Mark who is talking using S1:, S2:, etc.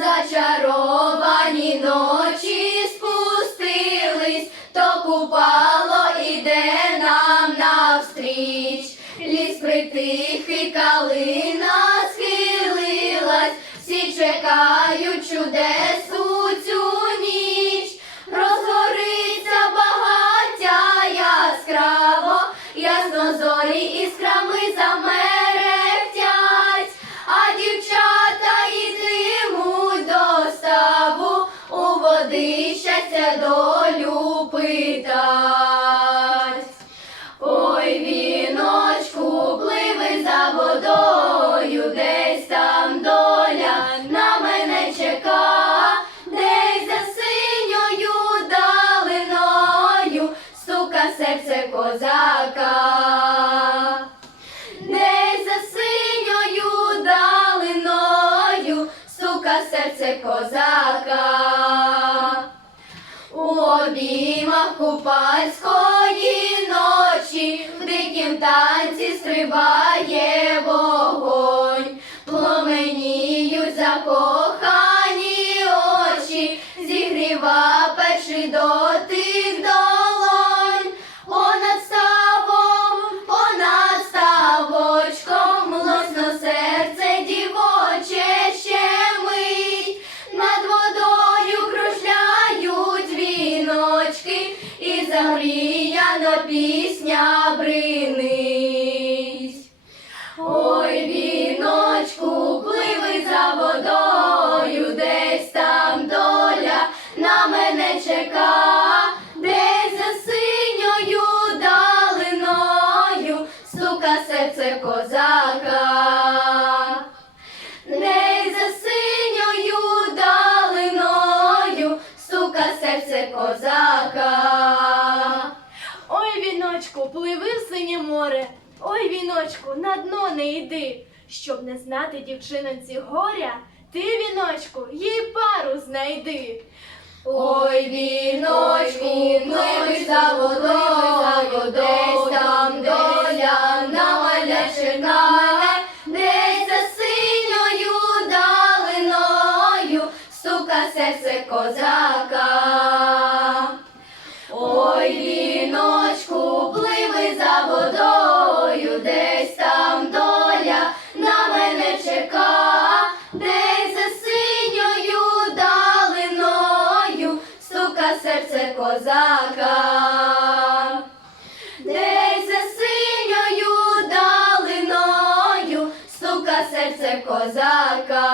S1: Зачаровані ночі спустились, то купало іде нам навстріч. Ліс притихий, калина схилилась, всі чекають чудес у цю ніч. Розгориться багаття яскраво, ясно зорі іскрами щастя долю питать. Ой, віночку, пливи за водою, десь там доля на мене чека, десь за синьою далиною стука серце козака. Десь за синьою далиною стука серце козака. Купальської ночі в дикім танці стрибає вогонь, пламеніють закохані пісня бринись. Ой, віночку, пливи за водою, десь там доля на мене чека, десь за синьою далиною стука серце козака.
S2: Море. Ой, віночку, на дно не йди. Щоб не знати дівчинонці горя, ти, віночку, їй пару знайди.
S1: Ой, віночку, пливи за водою, десь там доля намаля чекає, десь за синьою далиною стука серце козака. Серце козака. Десь за синьою далиною стука серце козака.